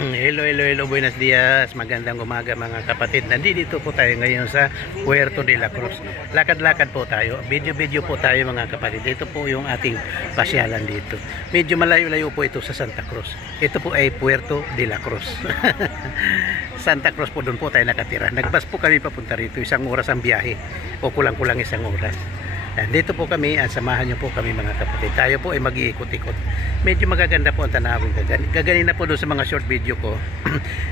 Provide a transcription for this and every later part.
Hello, buenos dias, magandang umaga mga kapatid. Nandito po tayo ngayon sa Puerto de la Cruz. Lakad-lakad po tayo, video po tayo mga kapatid. Ito po yung ating pasyalan dito. Medyo malayo-layo po ito sa Santa Cruz. Ito po ay Puerto de la Cruz. Santa Cruz po, doon po tayo nakatira. Nagbas po kami papunta rito, 1 oras ang biyahe o kulang-kulang 1 oras. Dito po kami, samahan nyo po kami mga kapatid. Tayo po ay mag-iikot-ikot. Medyo magaganda po ang tanawin. Kaganina po doon sa mga short video ko.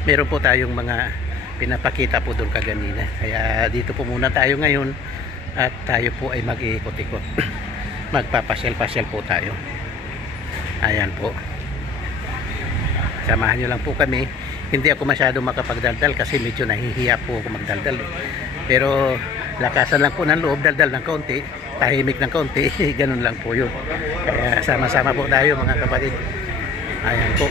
Meron po tayong mga pinapakita po doon kaganina. Kaya dito po muna tayo ngayon. At tayo po ay mag-iikot-ikot. Magpapasyal-pasyal po tayo. Ayan po. Samahan nyo lang po kami. Hindi ako masyado makapagdaldal kasi medyo nahihiya po ako magdaldal. Pero lakasan lang po ng loob, daldal ng kaunti, tahimik ng kaunti, ganun lang po yun. Kaya sama-sama po tayo mga kapatid. Ayan po.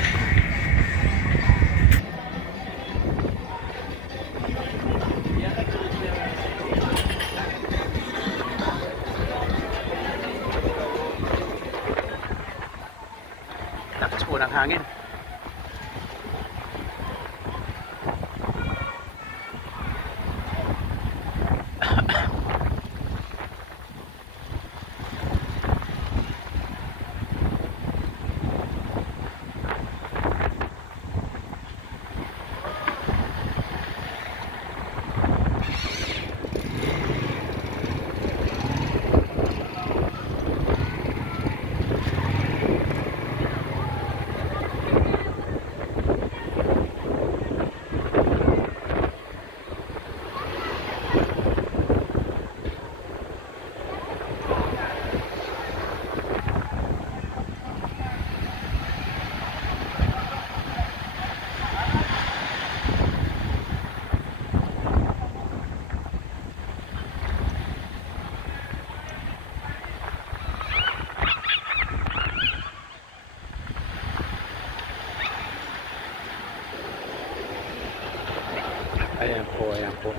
Lakas po ng hangin. Ayan po, ayan po.